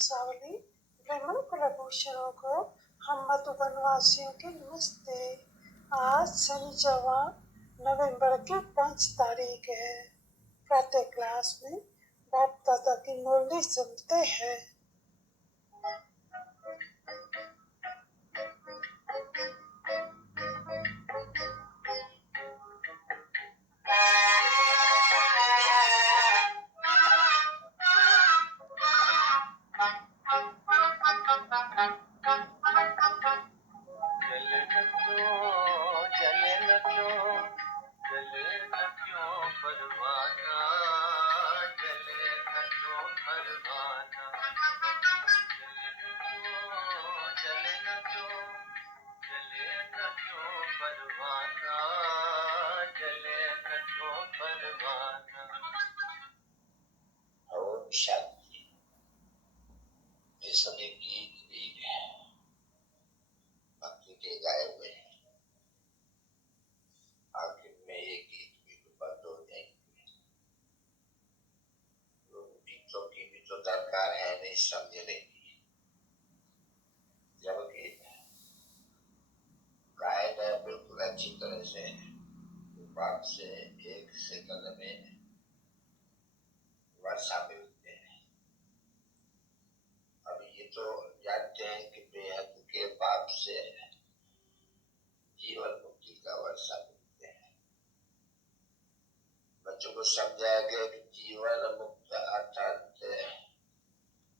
वंशावली ब्राह्मण कुलभूषणों को हम मधुबनवासियों के नमस्ते। आज शनिचरवा नवंबर की 5 तारीख है। प्रातः क्लास में बाप दादा की मुरली सुनते हैं। शांति। ये सभी गीत भी भक्ति के गाए हुए हैं। आखिर में ये गीत भी बंद हो जाएंगे। गीतों की भी तो दरकार है नहीं समझने की। जबकि गायन है बिल्कुल अच्छी तरह से बात से 1 सेकंड में वर्षा मिलते हैं। अभी ये तो जानते हैं कि बेहद के पाप से जीवन मुक्ति का वर्षा मिलते हैं। बच्चों को समझाया गया कि जीवन मुक्त अर्थात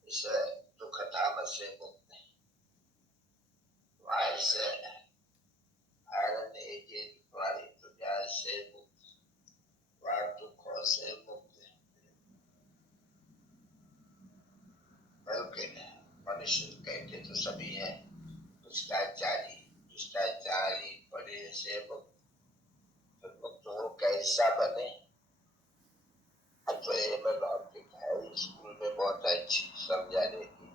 इस दुख धाम से मुक्त, वायु से आनंद वाली दुनिया से मुक्त, वायु दुखों से मुक्त, बल्कि मनुष्य कहते तो सभी है दुष्टाचारी पड़े से मुक्त। तो मुक्त हो कैसा बने तो ये मैं लॉजिक है स्कूल में बहुत अच्छी समझाने की,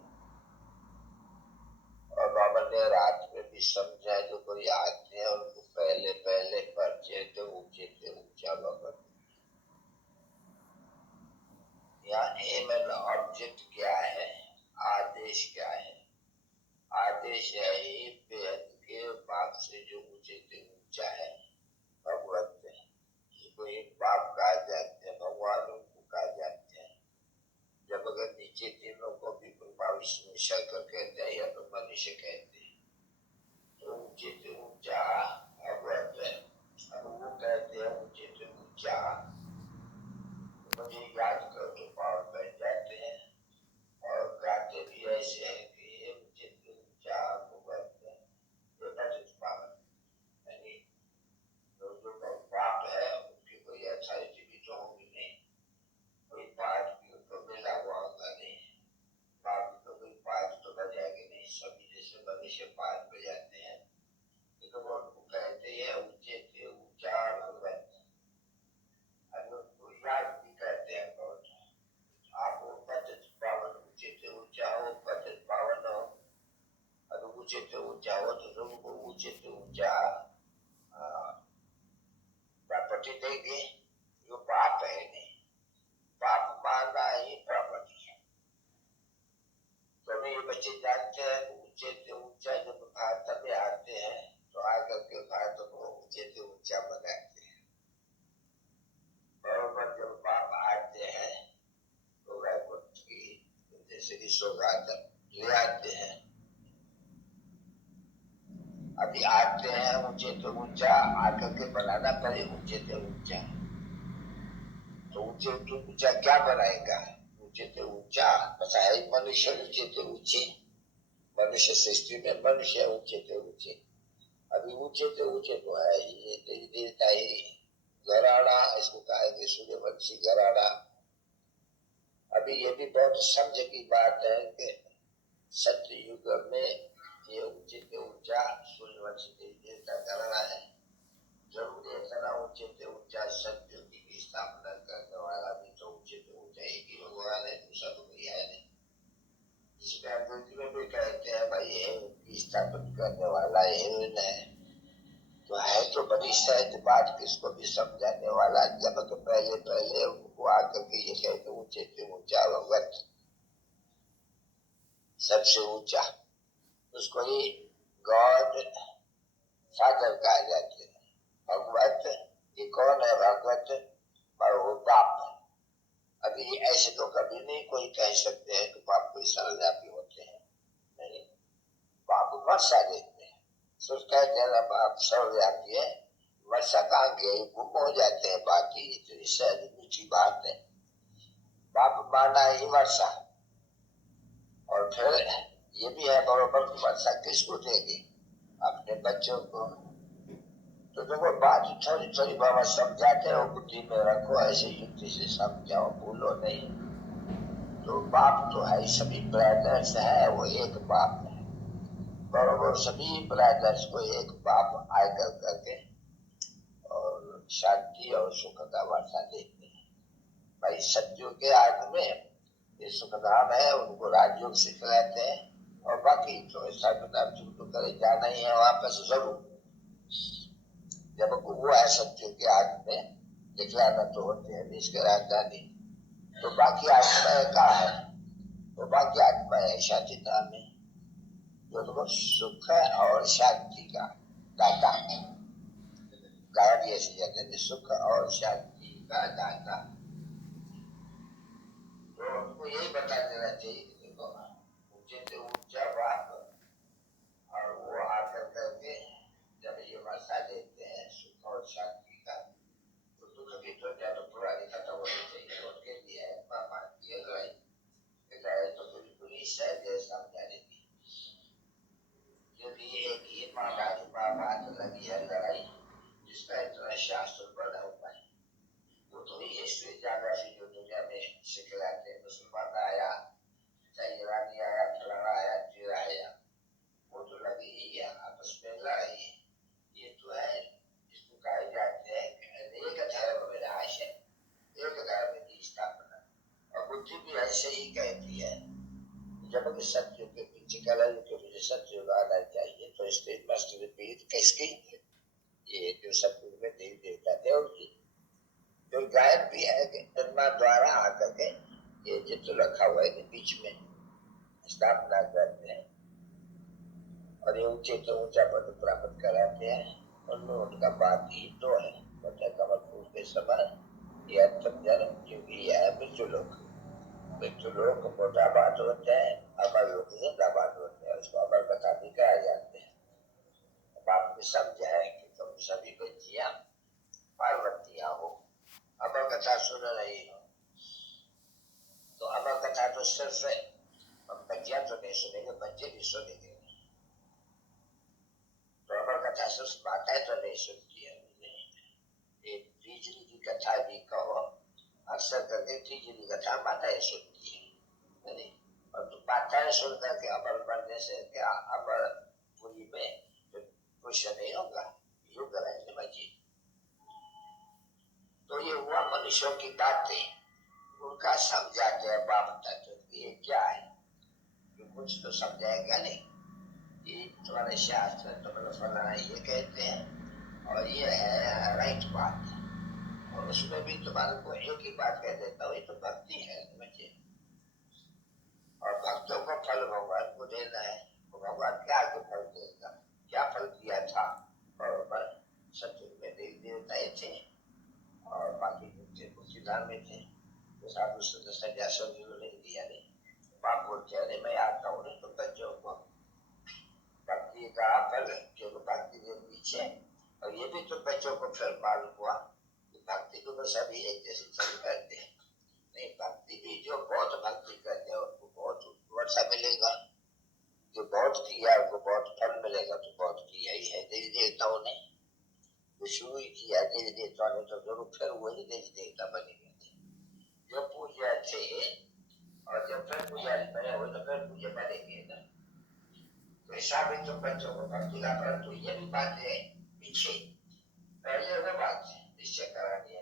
और बाबा ने रात में भी समझा। जो कोई आते हैं उनको पहले पहले परिचय तो ऊंचा बाबा। यहाँ एम एंड ऑब्जेक्ट क्या है, आदेश क्या है? आदेश है ये बेहद के बाप से जो ऊंचे से ऊंचा है भगवत है। कोई बाप कहा जाते हैं, भगवान उनको कहा जाते हैं। जब अगर नीचे तीनों को भी कोई भविष्य में शंकर कहते हैं या तो मनुष्य कहते हैं तो ऊंचे से ऊंचा भगवत है। अब वो कहते हैं ऊंचे से ऊंचा, मुझे याद कर तो पावर बन जाते हैं और गाते भी ऐसे हैं कि ऊंचे से ऊंचा भगवत है। यानी जो बाप है उनकी कोई अथॉरिटी भी तो होगी नहीं, कोई पाठ भी उनको मिला हुआ होगा नहीं, बाप तो कोई पाठ तो बजाएंगे नहीं। सभी जैसे मनुष्य पाठ बजाते हैं लेकिन वो उनको कहते हैं ऊंचे से ऊंचा भगवत। उनको याद भी कहते हैं बहुत। आप वो पतित पावन ऊंचे से ऊंचा हो, पतित पावन हो, अगर ऊंचे से ऊंचा हो तो लोगों को ऊंचे से ऊंचा प्रॉपर्टी देंगे। जो पाप है नहीं, पाप मानना ही प्रॉपर्टी है। तो ये बच्चे जानते हैं ऊंचे से ऊंचा जब भारत में आते हैं तो आकर के भारत को ऊंचे से ऊंचा बनाते हैं। बराबर जब बाप आते हैं तो वैकुंठ की जैसे कि सौगात ले आते हैं। अभी आते हैं ऊंचे से ऊंचा, आकर के बनाना पड़े ऊंचे से ऊंचा। तो ऊंचे से ऊंचा क्या बनाएगा? ऊंचे से ऊंचा बस है मनुष्य ऊंचे से ऊंचे, मनुष्य सृष्टि में मनुष्य ऊंचे से ऊंचे। अभी ऊंचे से ऊंचे तो है ये देवी देवता ही गराड़ा, इसको कहेंगे सूर्यवंशी गराड़ा। अभी ये भी बहुत समझ की बात है कि सत्य युग में ये ऊंचे से ऊंचा सूर्यवंशी देवी देवता गराड़ा है। जरूर इतना ऊंचे से ऊंचा सत्य की स्थापना करने वाला भी तो ऊंचे से ऊंचा एक ही भगवान है, दूसरा तो कोई है नहीं। जिसमें अंग्रेजी में भी कहते हैं भाई ये उनकी स्थापना करने वाला हेवन है, तो है तो बड़ी सहज बात किसको भी समझाने वाला। जब तो पहले पहले उनको आकर के ये कहते ऊंचे से ऊंचा भगवत। सबसे ऊंचा, उसको ही गॉड फादर कहा जाते हैं। भगवत, ये कौन है भगवत? पर वो बाप। अभी ऐसे तो कभी नहीं कोई कह सकते हैं कि बाप कोई सर्वव्यापी होते हैं, नहीं। बाप वर्षा देते हैं, सिर्फ कहते हैं बाप सर्वव्यापी है। वर्षा कहाँ गए, गुम हो जाते हैं। बाकी इतनी सहज मीठी बात है। बाप माना ही वर्षा, और फिर ये भी है बरोबर की वर्षा किसको देंगे? अपने बच्चों को। तो देखो बात थोड़ी थोड़ी बाबा समझाते हो, बुद्धि में रखो, ऐसे युक्ति से समझाओ, भूलो नहीं। तो बाप तो है, सभी ब्रदर्स है, वो एक बाप है। बरोबर सभी ब्रदर्स को एक बाप आकर करके और शांति और सुख का वर्षा देते हैं। भाई सत्यों के आग में ये सुखधाम है, उनको राजयोग सिखलाते हैं। और बाकी तो ऐसा तो करे जाना ही है वापस जरूर। जब वो है सत्यों के आग में दिखलाना तो होते हैं इसके राजधानी। तो बाकी आत्माएं कहा है? तो बाकी आत्माएं शांति धाम में, जो तो सुख और शांति का दाता, गायब ऐसे जाते हैं सुख और शांति का दाता। तो उनको यही बता देना चाहिए कि देखो ऊंचे से ऊंचा बाप, और वो आकर करके जब ये वर्षा देते हैं सुख और शांति का, तो दुख की तो जब पुरानी खत्म होनी चाहिए, उनके लिए पापा की लड़ाई तो बिल्कुल ही सहज समझाने की। यदि एक ही माता की बात लगी है लड़ाई, जिसका इतना शास्त्र बना हुआ है, वो तो हिस्ट्री ज्याग्राफी जो दुनिया में सिखलाते हैं, मुसलमान आया, चाहे ईरानी आया, फलाना आया, जीरा आया, वो तो लगी ही है, आपस में लड़ाई है। ये तो है, इसको कहा जाते हैं एक धर्म में राश है, एक धर्म की स्थापना। और बुद्धि भी ऐसे ही कहती है, जब सत्य के पीछे कलयुग के पीछे सत्य आना चाहिए, तो इसलिए मस्ट रिपीट किसकी? ये जो सत्युग में देवी देवता थे उनकी। जो गायब भी है कि ब्रह्मा द्वारा आकर के ये चित्र रखा हुआ है कि बीच में स्थापना करते हैं, और ये ऊंचे तो ऊंचा पद प्राप्त कराते हैं। उनमें उनका बात ही तो है, बच्चा कमल फूल के समान ये अंतिम जन्म, क्योंकि यह है मृत्युलोक। मृत्युलोक मोटा बात होता है, अमर लोक जिंदा बात होते हैं, उसको अमर कथा भी कहा जाते हैं। बाप ने समझा है कि तुम सभी बच्चियां पार्वतियां हो, अमर कथा सुन रही हो, तो अमर कथा तो सिर्फ बच्चियां तो नहीं सुनेंगे, बच्चे भी सुनेंगे। तो अमर कथा सिर्फ माताएं तो नहीं सुनती है। एक तीजरी की कथा भी कहो, अक्सर करके तीजरी कथा माताएं सुनती है, नहीं? और तो माताएं सुन करके अमर बनने से क्या अमर पूरी में कुछ नहीं होगा, युग रहने बची। तो ये हुआ मनुष्यों की बातें, उनका समझाते हैं बाप तत्व ये क्या है, कुछ तो समझाएगा नहीं। ये तुम्हारे शास्त्र तुम्हारा फलाना ये कहते हैं, और ये है राइट बात, और उसमें भी तुम्हारे को एक ही बात कह देता हूँ, ये तो भक्ति है मुझे, और भक्तों को फल भगवान को देना है। तो भगवान क्या आगे फल देगा? क्या फल दिया था? और सत्युग में देवी देवताएं थे, और बाकी थे कुशीदार में थे, तो साधु सन्यासियों ने दिया नहीं। बाप बोलते हैं मैं आता हूँ नहीं, तो बच्चों को भक्ति का फल जो भक्ति के पीछे, और ये भी तो बच्चों को फिर मालूम हुआ कि भक्ति को बस अभी एक जैसे चल करते हैं, नहीं भक्ति भी जो बहुत भक्ति करते हैं उनको बहुत वर्षा मिलेगा, जो बहुत किया उनको बहुत फल मिलेगा, तो बहुत किया ही है देवी देवताओं ने, जो शुरू ही किया देवी देवताओं ने, तो जरूर फिर वही देवी देवता बनेंगे। जो पूजा थे और जब फिर पुजारी बने हुए तो फिर पूजा बनेंगे ना। तो ऐसा भी तो बच्चों को भक्ति का, परंतु ये भी बात है पीछे, पहले वो बात निश्चय करानी है,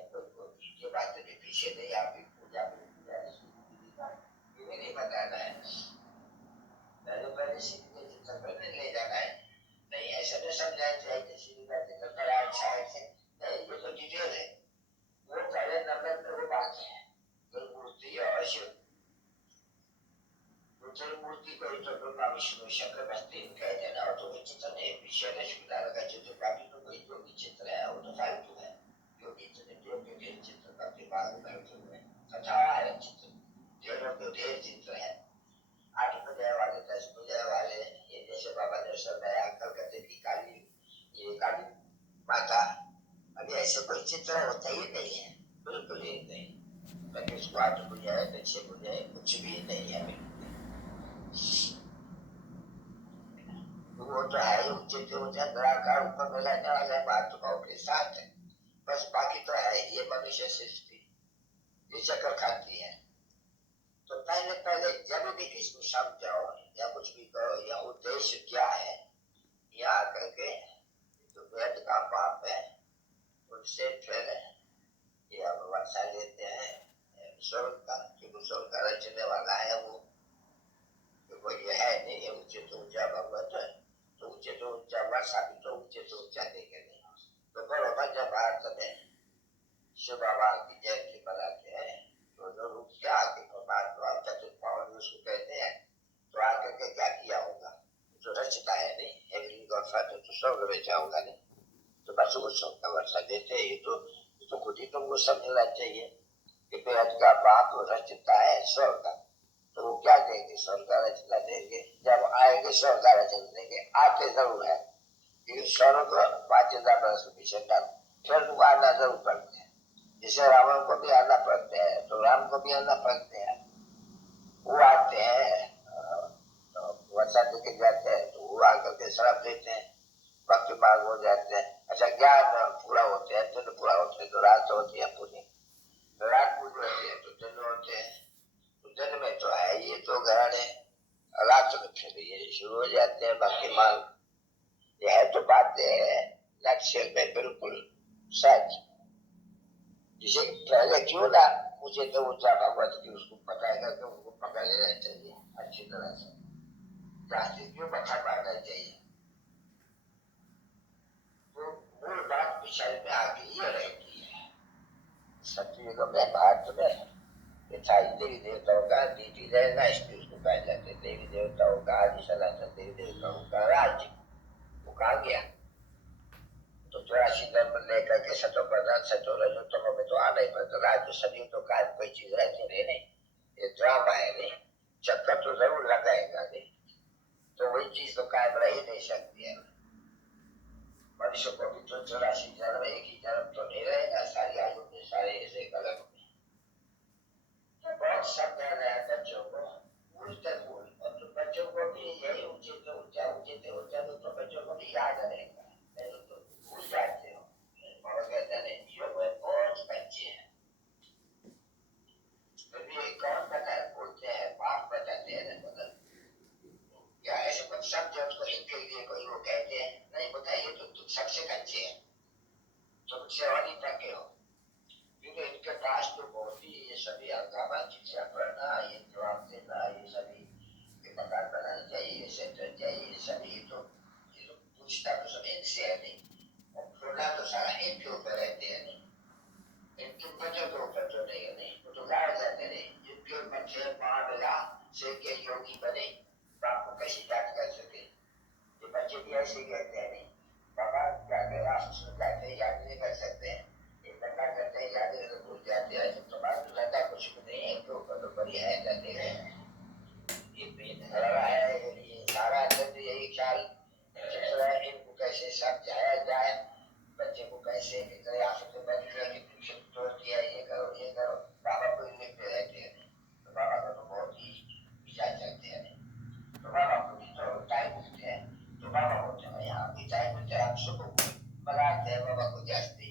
ये बात भी पीछे नहीं, आपकी पूजा में ये भी नहीं बताना है, पहले सीखने जितना पहले ले जाना है। नहीं ऐसा नहीं समझाया जाए कि सीधी बात है अच्छा है, नहीं ये तो डिटेल है, वो पहले नंबर पर वो बात है। मूर्ति और शिव, मूर्ति को तो ब्रह्मा विष्णु शंकर बसते कह देना और तो चित्र ने विषय लक्ष्मी नारायण का चित्र काफी तो कोई जो भी चित्र है वो तो फालतू है जो भी चित्र का दिमाग में बैठे हुए कथा है चित्र देवों के ढेर चित्र है 8 बजे वाले 10 बजे वाले ये जैसे बाबा ने बताया कलकत्ते की काली ये काली माता अभी ऐसे कोई चित्र होता ही नहीं है बिल्कुल ही नहीं ताकि उसको 8 बजे है 6 बजे कुछ भी नहीं है वो तो है ऊंचे जो निराकार ऊपर में रहने वाले महात्माओं के साथ है बस बाकी तो है ये मनुष्य सृष्टि ये चक्कर खाती है तो पहले जब भी किसी को समझाओ या कुछ भी करो या उद्देश्य क्या है यहाँ करके तो वेद का पाप है उनसे फिर ये हम वर्षा लेते हैं स्वर्ग का क्योंकि स्वर्ग का रचने वाला है वो तो ये है नहीं ये ऊंचे तो ऊंचा भगवत है तो ऊंचे तो ऊंचा वर्षा भी तो ऊंचा देंगे नहीं तो बरोबर जब भारत में शिव बाबा की जयंती मनाते हैं तो लोग क्या परमात्मा चतुर्पावन उसको कहते हैं तो आगे के क्या किया होगा जो रचता है नहीं हेवलिंग और फादर तो स्वर्ग में जाऊंगा नहीं तो बस वो स्वर्ग का वर्षा देते हैं ये तो खुद ही तुमको समझना चाहिए कि बेहद का बाप रचता है स्वर्ग का तो वो क्या देंगे स्वर्ग का रचना देंगे जब आएंगे स्वर्ग का रचना देंगे आते जरूर है कि स्वर्ग 5000 वर्ष पीछे तक फिर वो आना जरूर पड़ते हैं जैसे रावण को भी आना पड़ते हैं तो राम को भी आना पड़ते हैं वो आते हैं वर्षा देके जाते हैं तो वो आकर के श्राप देते हैं भक्ति मार्ग हो जाते हैं अच्छा ज्ञान पूरा होते हैं दिन पूरा होते हैं तो रात होती है पूरी रात पूरी होती है तो दिन होते हैं तो दिन में तो है ये तो घराने रात में फिर ये शुरू हो जाते हैं भक्ति मार्ग यह तो बातें लक्ष्य में बिल्कुल सच जिसे पहले क्यों ना मुझे तो ऊंचा भगवत की उसको बताएगा कि उनको पकड़ लेना चाहिए अच्छी तरह से रास्ते क्यों बता पाना चाहिए तो मूल बात विषय में आगे ये रहती है सत्युग में भारत में मिठाई देवी देवताओं का नीति रहना इसलिए उसको कहा जाते देवी देवताओं का आदि सनातन देवी देवताओं का राज्य वो कहा गया तो 84 धर्म लेकर के सतो प्रधान सतो रजोतम में तो आना ही पड़ता राज्य सदी तो कायम कोई चीज रहती नहीं ये ड्रामा है नहीं चक्कर तो जरूर लगाएगा नहीं तो वही चीज तो कायम रह ही नहीं सकती है मनुष्य को भी तो 84 जन्म एक ही जन्म तो नहीं रहेगा सारी आयु में सारे ऐसे कलम में तो बहुत समझा रहा है बच्चों को उल्टे मूल और तो बच्चों को भी यही ऊंचे तो ऊंचा तो बच्चों को भी याद रहेगा भूल जाते हो और कहते हैं जो बहुत बच्चे हैं कभी कौन बता बोलते हैं बाप बताते हैं मतलब क्या ऐसे कुछ शब्द उसको इनके लिए कोई वो कहते हैं नहीं बताइए तो तुम सबसे कच्चे हैं तुमसे और ही टके हो क्योंकि इनके पास तो बहुत ही ये सभी हंगामा शिक्षा पढ़ना ये जवाब देना ये सभी के मकान बनाना चाहिए ये सेंटर चाहिए ये सभी तो पूछता तो सब इनसे है नहीं थोड़ा तो सारा इनके ऊपर रहते हैं नहीं इनके बच्चों के ऊपर तो नहीं है नहीं वो तो गाड़ जाते नहीं जिनके बच्चे महाबला से के योगी बने बाप को कैसे याद कर सके ये बच्चे भी ऐसे कहते हैं नहीं बाबा जाते राष्ट्र जाते याद नहीं कर सकते हैं ये बंदा करते याद नहीं भूल जाते हैं तो बात तो रहता कुछ भी नहीं है इनके ऊपर तो बढ़िया है जाते हैं ये पेट हरा है ये सारा अंदर यही ख्याल इनको कैसे समझाया जाए बच्चे को कैसे आंसू बंद करके ट्यूशन तोड़ दिया ये करो बाबा को लिखते रहते हैं तो बाबा का तो बहुत ही विचार चलते हैं तो बाबा को भी तो टाइम मिलते हैं तो बाबा बोलते हैं यहाँ भी टाइम मिलते हैं हम सबको बनाते हैं बाबा को जाते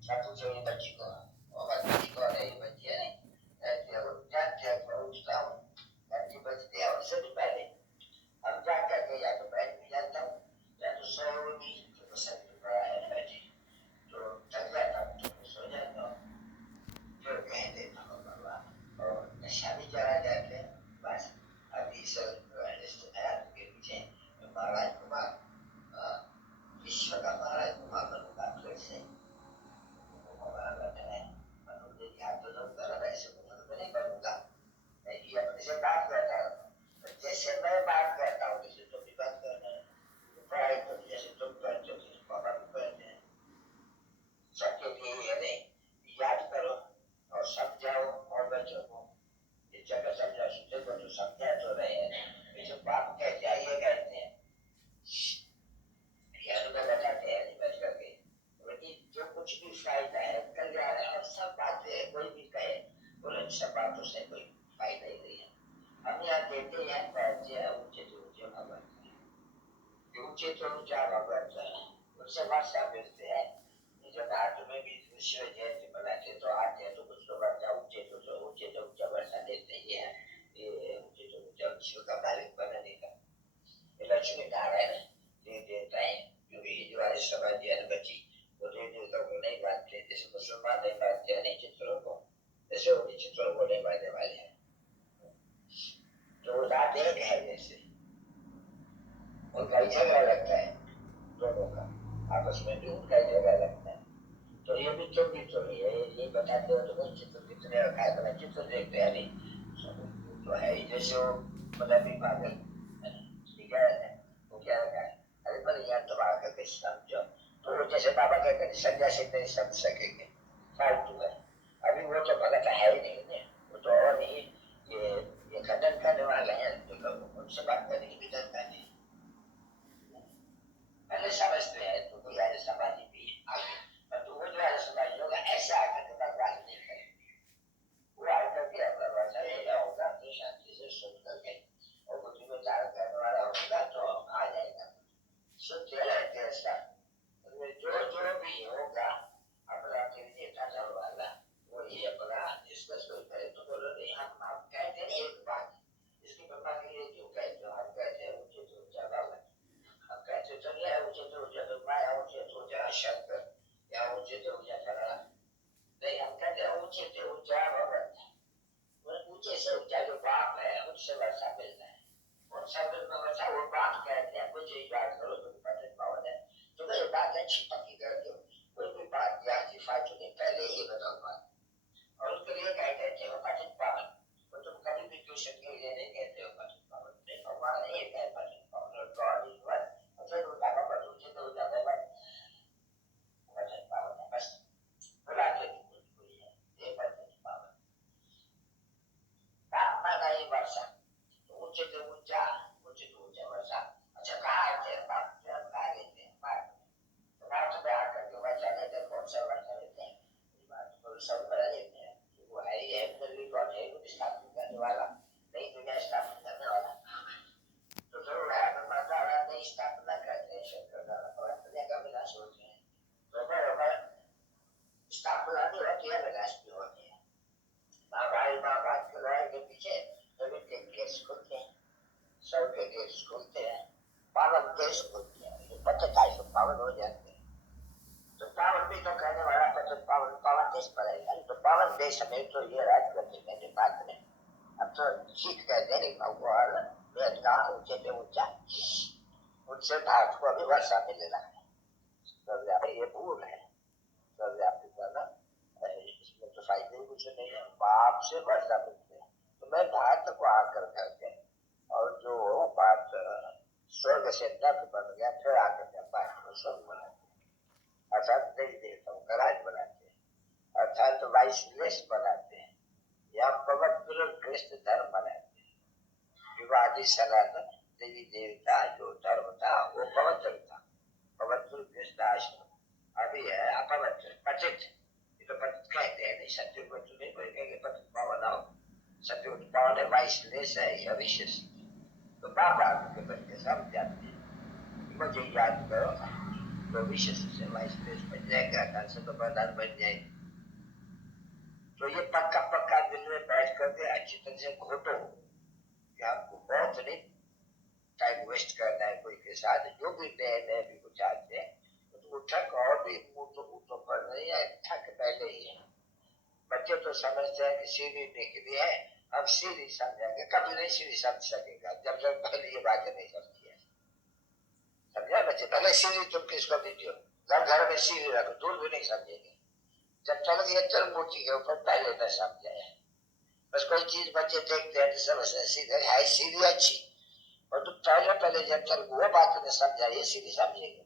सब कुछ बच्ची को और बच्ची को नहीं बच्ची है नहीं जानते हैं पहुँचता हूँ बच्ची बचते हैं और सभी पहले हम जा करके या तो बैठ भी जाता हूँ या तो सो भी तो सभी बड़ा है बैठी तो थक जाता हूँ तो सो जाता हूँ फिर कह देता हूँ बाबा और नशा भी चला जाते हैं बस अभी सब के पीछे महाराज कुमार विश्व का महाराज कुमार बनूंगा फिर से ऐसे नहीं बनूंगा ये अपने से बात करता कहते हैं पैसे ऊंचे से ऊंचे भगवान ऊंचे तो ऊंचा भगवान उससे वर्षा मिलते हैं जब हाथ में भी विश्व जैसे बनाते तो आते हैं तो कुछ तो वर्षा ऊंचे तो ऊंचा वर्षा देते ही है ये ऊंचे तो ऊंचा विश्व का मालिक बनाने का ये लक्ष्मी नारायण दे देता है जो आज समाज बची वो दे देता को नहीं मानते जैसे मुसलमान नहीं मानते नहीं चित्रों को जैसे उन्हीं चित्रों को नहीं मानने वाले हैं तो रात एक है जैसे उनका झगड़ा लगता है दोनों का आपस में भी उनका झगड़ा लगता है तो ये भी तो नहीं है ये बताते हो तो चित्र कितने रखा है तो चित्र देखते हैं नहीं तो है जैसे वो मतलब भी पागल क्या है वो क्या रखा है अरे पर यार तो बात करके समझो तो वो जैसे बाबा कहते हैं संज्ञा से नहीं समझ सकेंगे फालतू है अभी वो तो भगत है ही नहीं वो तो और नहीं ये खंडन करने वाले हैं तो उनसे बात करने की भी दरकार नहीं पहले समझते हैं तो कोई ऐसे समाधि भी आगे पर तो वो जो ऐसे समाधि होगा ऐसा आकर के बर्बाद नहीं करेंगे वो आकर के अपना भाषा होगा होगा तो शांति से सुन करके और बुद्धि में धारण करने वाला होगा तो आ जाएगा सुनते रहते ऐसा जो भी होगा अपना निर्णय करने वाला वही अपना डिस्कस करे तो बोलो नहीं हम कहते हैं एक बात इसकी ब्रह्मा के लिए क्यों कहते हो हम कहते हैं ऊंचे तो ऊंचा बाबा हम कहते तो नहीं है ऊंचे तो ऊंचा तो माया ऊंचे तो ऊंचा शंकर या ऊंचे तो ऊंचा करा नहीं हम कहते हैं ऊंचे तो ऊंचा भगवान ऊंचे से ऊंचा जो बाप है उससे वर्षा मिलता है और शब्द में वर्षा वो बात कहते हैं मुझे याद करो तो पठन पावन है तो मैं बात अच्छी पक्की कर दो कोई भी बात या फायदे नहीं पहले ही बताऊंगा और उसके लिए कहते हैं पठन पावन वो तुम कभी भी ट्यूशन के लिए नहीं कहते हो पठन पावन नहीं भगवान ने ये कहा पठन पावन और गॉड इज वन मतलब उनका बाबा तुझे तो ज्यादा बात पठन पावन है बस बुला के कोई है ये पठन पावन तापमान नहीं वर्षा ऊंचे से ऊंचा वर्षा अच्छा कहा है बात कहा लेते हैं बात बात में आकर के वर्षा लेते हैं कौन सा वर्षा लेते हैं बात को सब बना लेते हैं वो है ही है फिर कौन है वो स्थापित करने वाला नहीं दुनिया स्थापित करने वाला तो जरूर है माता नहीं स्थापना करते हैं शंकर और दुनिया का विनाश होते हैं तो बराबर स्थापना नहीं होती है विनाश भी होती है माँ बाप के लड़ाई के पीछे सभी के केस खुलते हैं सब के केस खुलते हैं पावन केस खुलते हैं ये 25 पावन हो जाते हैं तो पावन भी तो कहने वाला पावन देश पड़ेगा तो पावन देश में तो ये राज करने मेरे बात में अब तो सीख कहते हैं भगवान वेद का ऊंचे से ऊंचा उनसे भारत को अभी वर्षा मिलेगा ये भूल है सर्वव्यापी वाला इसमें तो फायदे कुछ नहीं है बाप से वर्षा मिलते हैं तो मैं भारत को आकर करके और जो बात स्वर्ग से नर्क बन गया फिर आकर के बात को स्वर्ग बनाते अर्थात देवी देवताओं का राज बनाते हैं अर्थात वाइसलेस बनाते हैं या पवित्र कृष्ण धर्म बनाते हैं विवादी सनातन देवी देवता जो धर्म था वो पवित्र था पवित्र कृष्ण आश्रम अभी है अपवित्र पतित तो पतित कहते हैं नहीं सत्य को नहीं कोई कहेंगे पतित पावन आओ सत्य पावन है वाइसलेस है या विशेष तो बाप आगे के बन के सब जाते हैं मुझे याद करो तो विशेष से वाइसलेस बन जाएगा कल से तो प्रधान बन जाए तो ये पक्का दिल में बैठ करके अच्छी तरह से घोटो कि आपको बहुत नहीं टाइम वेस्ट करना है कोई के साथ जो भी नए भी कुछ आते हैं तो ठक और भी मुँह पर नहीं है ठक पहले ही है बच्चे तो समझते हैं कि सीढ़ी निकली है हम सीढ़ी समझेंगे कभी नहीं सीढ़ी समझ सकेगा जब तक पहले ये बातें नहीं समझी है समझा बच्चे पहले सीढ़ी तुम किसको दीजिए घर में सीढ़ी रखो दूर भी नहीं समझेंगे जब तक ये चल मूर्ति के ऊपर पहले न समझे बस कोई चीज बच्चे देखते हैं तो समझते सीधे है सीढ़ी अच्छी और तुम पहले जब तक वो बात ने समझा ये सीधी समझेंगे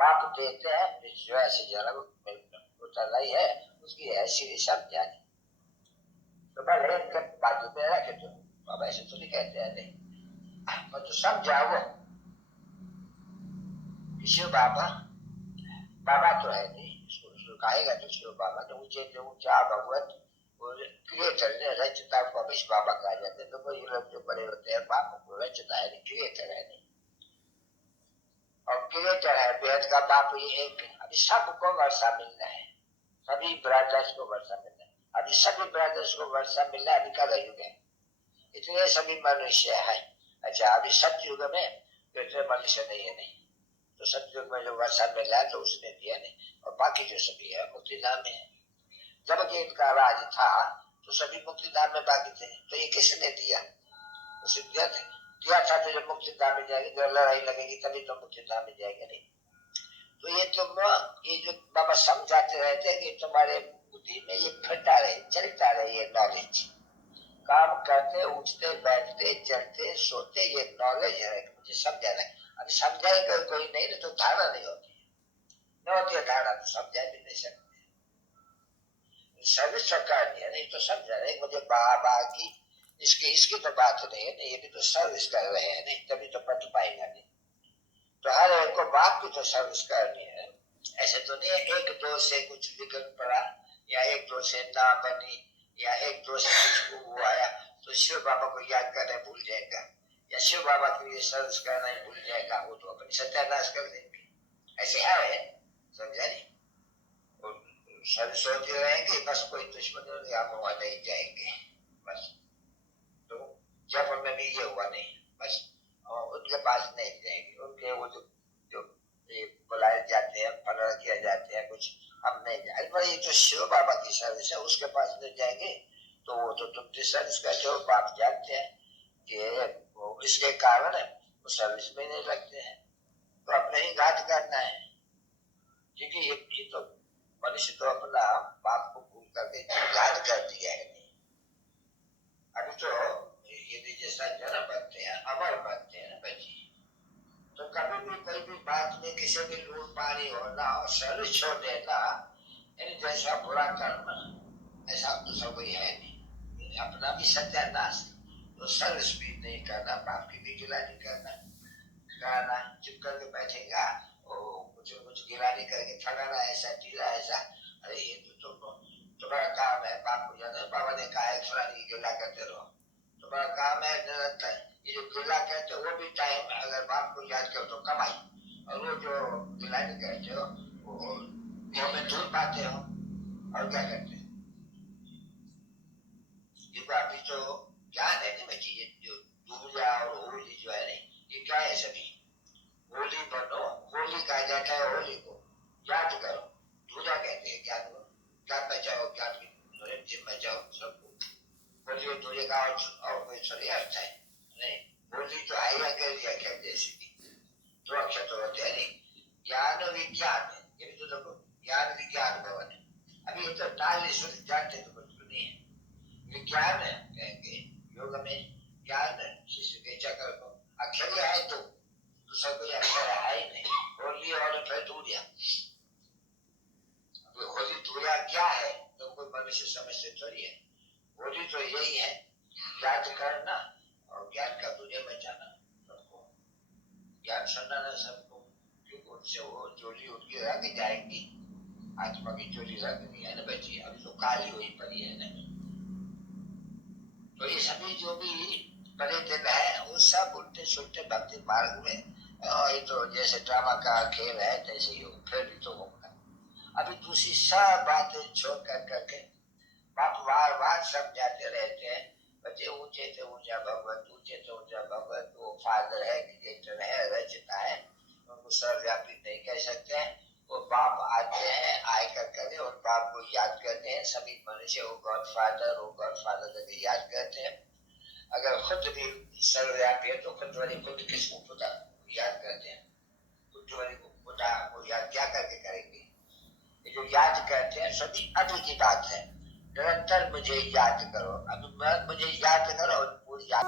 बाप देते हैं विश्वास जन्म उतर रही है उसकी है सीधी समझानी तो पहले बाजू में रखे तो अब ऐसे तो नहीं कहते हैं नहीं पर तो समझाओ शिव बाबा बाबा तो है नहीं उसको कहेगा तो शिव बाबा तो ऊंचे ऊंचा भगवत क्रिएटर ने रचता को हमेश बाबा कहा जाता है। तो ये लोग जो बड़े होते हैं बाप को रचता है, क्रिएटर है नहीं। और क्रिएटर है वेद का बाप ये एक। अभी सबको वर्षा मिलना है, सभी ब्रदर्स को वर्षा मिलना है। अभी सभी ब्रदर्स को वर्षा मिलना है। अभी का युग है, इतने सभी मनुष्य है। अच्छा, अभी सतयुग में तो इतने मनुष्य नहीं है, नहीं तो सतयुग में जो वर्षा मिला है तो उसने दिया नहीं। और बाकी जो सभी है मुक्ति धाम में है। जब कि इनका राज था तो सभी मुक्ति धाम में बाकी थे, तो ये किसने दिया? उसे दिया था। तो जब मुक्ति धाम में जाएंगे, जब लड़ाई लगेगी तभी तो मुक्ति धाम में जाएंगे नहीं। तो ये जो बाबा समझाते रहते हैं कि तुम्हारे बुद्धि में ये फिरता रहे, चलता रहे, ये नॉलेज काम करते उठते बैठते चलते सोते, ये नॉलेज है कि मुझे समझाना है। अभी समझाएगा कोई नहीं ना, तो धारणा नहीं होती, न होती है धारणा तो समझा भी नहीं सकते। सर्विस सरकार है, नहीं तो समझा रहे मुझे बाबा की इसकी तो बात नहीं है, नहीं ये भी तो सर्विस कर रहे हैं, नहीं तभी तो पढ़ पाएगा नहीं। तो हर एक को बाप की तो सर्विस करनी है। ऐसे तो नहीं है एक दो से कुछ विघ्न पड़ा, या एक दो से ना बनी, या एक दो से कुछ वो आया तो शिव बाबा को याद करना भूल जाएगा, या शिव बाबा के लिए सर्विस करना भूल जाएगा, वो तो अपनी सत्यानाश कर देंगे। ऐसे है, समझा नहीं? सर्विस होती रहेंगे, बस कोई दुश्मन हम वहां नहीं जाएंगे बस। तो जब में भी ये हुआ नहीं, बस उनके पास नहीं जाएंगे। उनके वो जो बुलाए जाते हैं, पलड़ किया जाते हैं कुछ, हम नहीं जाएंगे। ये जो शिव बाबा की सर्विस है उसके पास नहीं जाएंगे, तो वो तो तुम जिस सर्विस करते हो बाप जानते हैं कि इसके कारण वो सर्विस में नहीं लगते हैं। तो अपने ही घात करना है, क्योंकि ये तो मनुष्य तो अपना बाप को भूल करके घात कर दिया है। अभी तो यदि जैसा जन्म बनते हैं, अमर बनते हैं ना बच्चे, तो कभी भी कोई भी बात में किसी भी लूट पानी होना और सर्विस छोड़ देना, जैसा बुरा कर्म ऐसा तो सब कोई है नहीं। अपना भी सत्यानाश, तो सर्विस भी नहीं करना, बाप की भी गिलानी करना, खाना चुप करके बैठेगा कुछ गिलानी करके ठगाना, ऐसा टीला ऐसा। अरे ये तो तुम्हारा काम है, बाप को जाना बाबा ने कहा है फलानी गिला करते रहो, तुम्हारा काम है निरंतर। ये जो गिला कहते हो वो भी टाइम, अगर बाप को याद करो तो कमाई, और वो जो गिलानी करते हो वो में धूल पाते हो और क्या करते हो। देखो अभी तो ज्ञान है ना बच्ची, ये जो दूजा और होली जो है नहीं, ये क्या है? सभी होली बनो, होली कहा जाता है होली को, याद करो। दूजा कहते हैं ज्ञान को, ज्ञान बचाओ, ज्ञान की जिम बचाओ सबको। होली दूजे का और कोई थोड़ी अर्थ है नहीं। होली तो आया कर दिया क्या, जैसे कि दो अक्षर तो होते हैं नहीं, ज्ञान विज्ञान है, ये भी तो देखो ज्ञान विज्ञान भवन है। अभी ये तो डाल जानते तो कुछ नहीं है। विज्ञान है कहेंगे योग में, ज्ञान शिष्य के चक्र को अक्षर है तो दूसरा कोई अक्षर है ही नहीं। होली और दूरिया, होली दूरिया क्या है तो कोई मनुष्य समझते थोड़ी है। होली तो यही है, याद करना और ज्ञान का दूरिया बचाना सबको, ज्ञान सुनाना सबको, क्योंकि उनसे वो चोली उनकी रंग जाएंगी, आत्मा की चोली रंगनी है ना बच्ची, अभी तो काली हुई पड़ी है ना। तो ये सभी जो भी बड़े दिन है वो सब उल्टे सुलटे भक्ति मार्ग में, ये तो जैसे ड्रामा का खेल है तैसे ही फिर भी तो होगा। अभी दूसरी सब बातें छोड़ कर करके बाप बार बार समझाते रहते हैं, बच्चे ऊंचे से ऊंचा भगवत, ऊंचे से ऊंचा भगवत, वो फादर है, क्रिएटर है, रचना है, उनको सर्वव्यापी नहीं कह सकते हैं। वो बाप आते हैं, आय कर करे और बाप को याद करते हैं। सभी मनुष्य वो गॉड फादर करके याद करते हैं। अगर खुद भी सर्वव्यापी है तो खुद वाली खुद किसको खुदा याद करते हैं, खुद वाली को खुदा को याद क्या करके करेंगे। ये जो याद करते हैं सभी अभी की बात है। निरंतर मुझे याद करो, अभी मुझे याद करो और पूरी याद